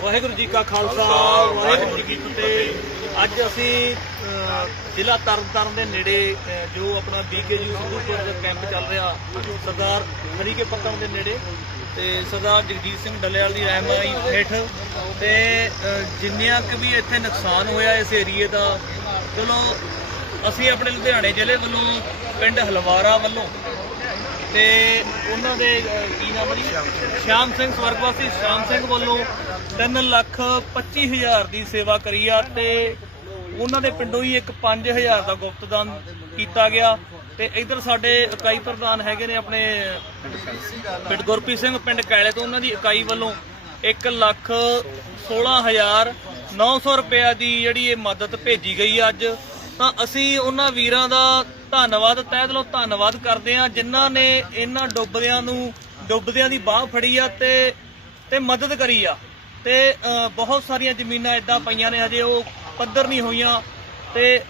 ਵਾਹਿਗੁਰੂ ਜੀ ਕਾ ਖਾਲਸਾ ਵਾਹਿਗੁਰੂ ਜੀ ਕੀ ਫਤਿਹ। ਅੱਜ ਅਸੀਂ ਜ਼ਿਲ੍ਹਾ ਤਰਨਤਾਰਨ ਦੇ ਨੇੜੇ ਜੋ ਆਪਣਾ ਬੀਕੇਯੂ ਸਿੱਧੂਪੁਰ ਦਾ ਕੈਂਪ ਚੱਲ ਰਿਹਾ ਸਰਦਾਰ ਹਰੀਕੇ ਪੱਤਣ ਦੇ ਨੇੜੇ ਤੇ ਸਰਦਾਰ ਜਗਜੀਤ ਸਿੰਘ ਡੱਲੇਵਾਲ ਦੀ ਰਹਿਨਮਾਈ ਹੇਠ ਤੇ ਜਿੰਨਿਆਂ ਕੁ ਵੀ ਇੱਥੇ ਨੁਕਸਾਨ ਹੋਇਆ ਇਸ ਏਰੀਏ ਦਾ ਚਲੋ ਅਸੀਂ ਆਪਣੇ ਲੁਧਿਆਣੇ ਜ਼ਿਲ੍ਹੇ ਵੱਲੋਂ ਪਿੰਡ ਹਲਵਾਰਾ ਵੱਲੋਂ ਤੇ ਉਹਨਾਂ ਦੇ ਕੀ ਨਾਮ ਹੈ ਸ਼ਾਮ ਸਿੰਘ ਸਵਰਗਵਾਸੀ, ਸ਼ਾਮ ਸਿੰਘ ਵੱਲੋਂ 3 ਲੱਖ 25 ਹਜ਼ਾਰ ਦੀ ਸੇਵਾ ਕਰੀ ਆ ਤੇ ਉਹਨਾਂ ਦੇ ਪਿੰਡੋਂ ਹੀ ਇੱਕ 5000 ਦਾ ਗੁਪਤਦਾਨ ਕੀਤਾ ਗਿਆ। ਤੇ ਇਧਰ ਸਾਡੇ ਇਕਾਈ ਪ੍ਰਧਾਨ ਹੈਗੇ ਨੇ ਆਪਣੇ ਪਿੰਡ ਗੁਰਪ੍ਰੀਤ ਸਿੰਘ, ਪਿੰਡ ਕੈਲੇ ਤੋਂ ਉਹਨਾਂ ਦੀ ਇਕਾਈ ਵੱਲੋਂ 1 ਲੱਖ 16000 900 ਰੁਪਇਆ ਦੀ ਜਿਹੜੀ ਇਹ ਮਦਦ ਭੇਜੀ ਗਈ ਅੱਜ। ਤਾਂ ਅਸੀਂ ਉਹਨਾਂ ਵੀਰਾਂ ਦਾ ਧੰਨਵਾਦ, ਤਹਿ ਦਿਲੋਂ ਧੰਨਵਾਦ ਕਰਦੇ ਆ ਜਿਨ੍ਹਾਂ ਨੇ ਇਹਨਾਂ ਡੁੱਬਦਿਆਂ ਨੂੰ, ਡੁੱਬਦਿਆਂ ਦੀ ਬਾਹ ਫੜੀ ਆ ਤੇ ਤੇ ਮਦਦ ਕਰੀ ਆ। ਤੇ ਬਹੁਤ ਸਾਰੀਆਂ ਜ਼ਮੀਨਾਂ ਇਦਾਂ ਪਈਆਂ ਨੇ ਹਜੇ, ਉਹ ਪੱਧਰ ਨਹੀਂ ਹੋਈਆਂ। ਤੇ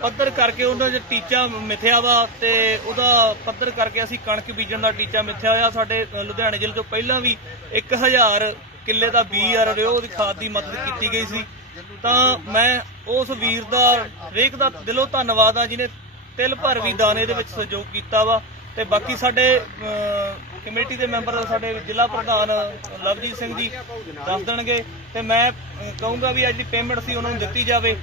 ਪੱਧਰ ਕਰਕੇ ਉਹਨਾਂ ਦਾ ਟੀਚਾ ਮਿਥਿਆ ਵਾ ਤੇ ਉਹਦਾ ਪੱਧਰ ਕਰਕੇ ਅਸੀਂ ਕਣਕ ਬੀਜਣ ਦਾ ਟੀਚਾ ਮਿਥਿਆ ਹੋਇਆ। ਸਾਡੇ ਲੁਧਿਆਣੇ ਜ਼ਿਲ੍ਹੇ ਤੋਂ ਪਹਿਲਾਂ ਵੀ 1000 ਕਿੱਲੇ ਦਾ ਬੀ ਆਰ ਰਿਓ ਦੀ ਖਾਦ ਦੀ ਮਦਦ ਕੀਤੀ ਗਈ ਸੀ। ਤਾਂ ਮੈਂ ਉਸ ਵੀਰ ਦਾ, ਹਰੇਕ ਦਾ ਦਿਲੋਂ ਧੰਨਵਾਦ ਆ ਜਿਹਨੇ ਤਿਲ ਭਰ ਵੀ ਦਾਣੇ ਦੇ ਵਿੱਚ ਸਹਿਯੋਗ ਕੀਤਾ ਵਾ ਤੇ ਬਾਕੀ ਸਾਡੇ ਅਹ, ਕਮੇਟੀ ਦੇ ਮੈਂਬਰ ਸਾਡੇ ਜ਼ਿਲ੍ਹਾ ਪ੍ਰਧਾਨ ਲਵਜੀਤ ਸਿੰਘ ਜੀ ਦੱਸ ਦੇਣਗੇ ਤੇ ਮੈਂ ਕਹੂੰਗਾ ਵੀ ਅੱਜ ਦੀ ਪੇਮੈਂਟ ਸੀ ਉਹਨਾਂ ਨੂੰ ਦਿੱਤੀ ਜਾਵੇ।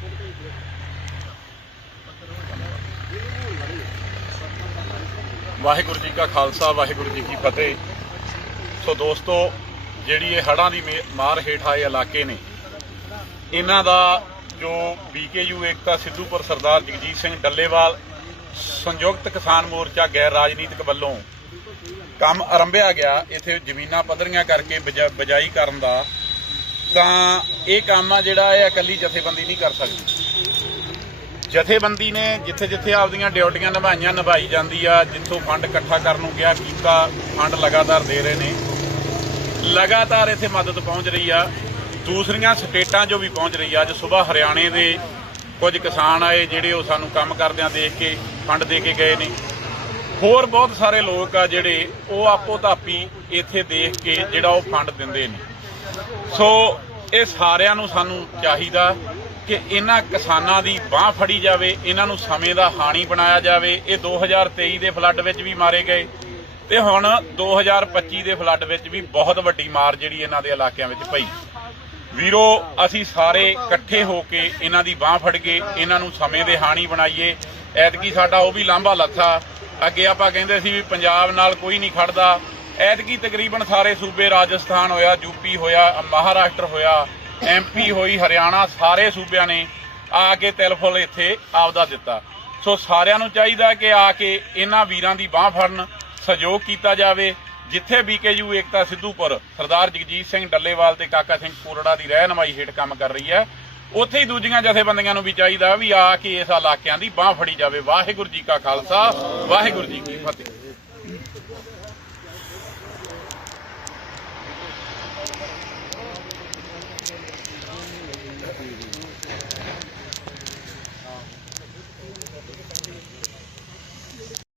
ਵਾਹਿਗੁਰੂ ਜੀ ਕਾ ਖਾਲਸਾ ਵਾਹਿਗੁਰੂ ਜੀ ਕੀ ਫਤਿਹ। ਸੋ ਦੋਸਤੋ ਜਿਹੜੀ ਇਹ ਹੜ੍ਹਾਂ ਦੀ ਮੇ- ਮਾਰ ਹੇਠ ਆਏ ਇਲਾਕੇ ਨੇ ਇਹਨਾਂ ਦਾ ਜੋ ਬੀਕੇਯੂ ਏਕਤਾ ਸਿੱਧੂਪੁਰ ਸਰਦਾਰ ਜਗਜੀਤ ਸਿੰਘ ਡੱਲੇਵਾਲ ਸੰਯੁਕਤ ਕਿਸਾਨ ਮੋਰਚਾ ਗੈਰ ਰਾਜਨੀਤਿਕ ਵੱਲੋਂ ਕੰਮ ਆਰੰਭਿਆ ਗਿਆ, ਇੱਥੇ ਜ਼ਮੀਨਾਂ ਪੱਧਰੀਆਂ ਕਰਕੇ ਬਜਾ- ਬਜਾਈ ਕਰਨ ਦਾ, ਤਾਂ ਇਹ ਕੰਮ ਆ ਜਿਹੜਾ ਇਹ ਇਕੱਲੀ ਜਥੇਬੰਦੀ ਨਹੀਂ ਕਰ ਸਕਦੀ। ਜਥੇਬੰਦੀ ਨੇ ਜਿੱਥੇ ਜਿੱਥੇ ਆਪਦੀਆਂ ਡਿਊਟੀਆਂ ਨਿਭਾਈਆਂ, ਨਿਭਾਈ ਜਾਂਦੀ ਆ, ਜਿੱਥੋਂ ਫੰਡ ਇਕੱਠਾ ਕਰਨ ਨੂੰ ਗਿਆ ਕੀਤਾ, ਫੰਡ ਲਗਾਤਾਰ ਦੇ ਰਹੇ ਨੇ। ਲਗਾਤਾਰ ਇੱਥੇ ਮਦਦ ਪਹੁੰਚ ਰਹੀ ਆ। ਦੂਸਰੀਆਂ ਸਟੇਟਾਂ 'ਚੋਂ ਵੀ ਪਹੁੰਚ ਰਹੀ ਆ। ਅੱਜ ਸਵੇਰ ਹਰਿਆਣੇ ਦੇ ਕੁਝ ਕਿਸਾਨ ਆਏ, ਜਿਹੜੇ ਉਹ ਸਾਨੂੰ ਕੰਮ ਕਰਦਿਆਂ ਦੇਖ ਕੇ ਫੰਡ ਦੇ ਕੇ ਗਏ ਨੇ। ਹੋਰ ਬਹੁਤ ਸਾਰੇ ਲੋਕ ਆ ਜਿਹੜੇ ਉਹ ਆਪੋ ਧਾਪੀ ਇੱਥੇ ਦੇਖ ਕੇ ਜਿਹੜਾ ਉਹ ਫੰਡ ਦਿੰਦੇ ਨੇ। ਸੋ ਇਹ ਸਾਰਿਆਂ ਨੂੰ ਸਾਨੂੰ ਚਾਹੀਦਾ ਕਿ ਇਹਨਾਂ ਕਿਸਾਨਾਂ ਦੀ ਬਾਹ ਫੜੀ ਜਾਵੇ, ਇਹਨਾਂ ਨੂੰ ਸਮੇਂ ਦਾ ਹਾਣੀ ਬਣਾਇਆ ਜਾਵੇ। ਇਹ 2023 ਦੇ ਫਲੱਡ ਵਿੱਚ ਵੀ ਮਾਰੇ ਗਏ ਤੇ ਹੁਣ 2025 ਦੇ ਫਲੱਡ ਵਿੱਚ ਵੀ ਬਹੁਤ ਵੱਡੀ ਮਾਰ ਜਿਹੜੀ ਇਹਨਾਂ ਦੇ ਇਲਾਕਿਆਂ ਵਿੱਚ ਪਈ। ਵੀਰੋ, ਅਸੀਂ ਸਾਰੇ ਇਕੱਠੇ ਹੋ ਕੇ ਇਹਨਾਂ ਦੀ ਬਾਹ ਫੜ ਕੇ ਇਹਨਾਂ ਨੂੰ ਸਮੇਂ ਦੇ ਹਾਣੀ ਬਣਾਈਏ। ਐਤਕੀ ਸਾਡਾ ਉਹ ਵੀ ਲਾਂਭਾ ਲੱਥਾ। ਅੱਗੇ ਆਪਾਂ ਕਹਿੰਦੇ ਸੀ ਵੀ ਪੰਜਾਬ ਨਾਲ ਕੋਈ ਨਹੀਂ ਖੜਦਾ। ਐਤਕੀ ਤਕਰੀਬਨ ਸਾਰੇ ਸੂਬੇ ਰਾਜਸਥਾਨ ਹੋਇਆ ਯੂਪੀ ਹੋਇਆ, ਮਹਾਰਾਸ਼ਟਰ ਹੋਇਆ ਐਮਪੀ ਹੋਈ, ਹਰਿਆਣਾ, ਸਾਰੇ ਸੂਬਿਆਂ ਨੇ ਆ ਕੇ ਤਿਲਫੁਲ ਇੱਥੇ ਆਪਦਾ ਦਿੱਤਾ। ਸੋ ਸਾਰਿਆਂ ਨੂੰ ਚਾਹੀਦਾ ਕਿ ਆ ਕੇ ਇਹਨਾਂ ਵੀਰਾਂ ਦੀ ਬਾਹ ਫੜਨ, ਸਹਿਯੋਗ ਕੀਤਾ ਜਾਵੇ। ਜਿੱਥੇ ਬੀਕੇਯੂ, ਏਕਤਾ ਸਿੱਧੂਪੁਰ, ਸਰਦਾਰ ਜਗਜੀਤ ਸਿੰਘ ਡੱਲੇਵਾਲ ਤੇ ਕਾਕਾ ਸਿੰਘ ਕੋਰੜਾ ਦੀ ਰਹਿਨਮਾਈ ਹੇਠ ਕੰਮ ਕਰ ਰਹੀ ਹੈ ਉੱਥੇ ਹੀ ਦੂਜੀਆਂ ਜਥੇਬੰਦੀਆਂ ਨੂੰ ਵੀ ਚਾਹੀਦਾ ਵੀ ਆ ਕੇ ਇਸ ਇਲਾਕਿਆਂ ਦੀ ਬਾਹ ਫੜੀ ਜਾਵੇ। ਵਾਹਿਗੁਰੂ ਜੀ ਕਾ ਖਾਲਸਾ, ਵਾਹਿਗੁਰੂ ਜੀ ਕੀ ਫਤਿਹ।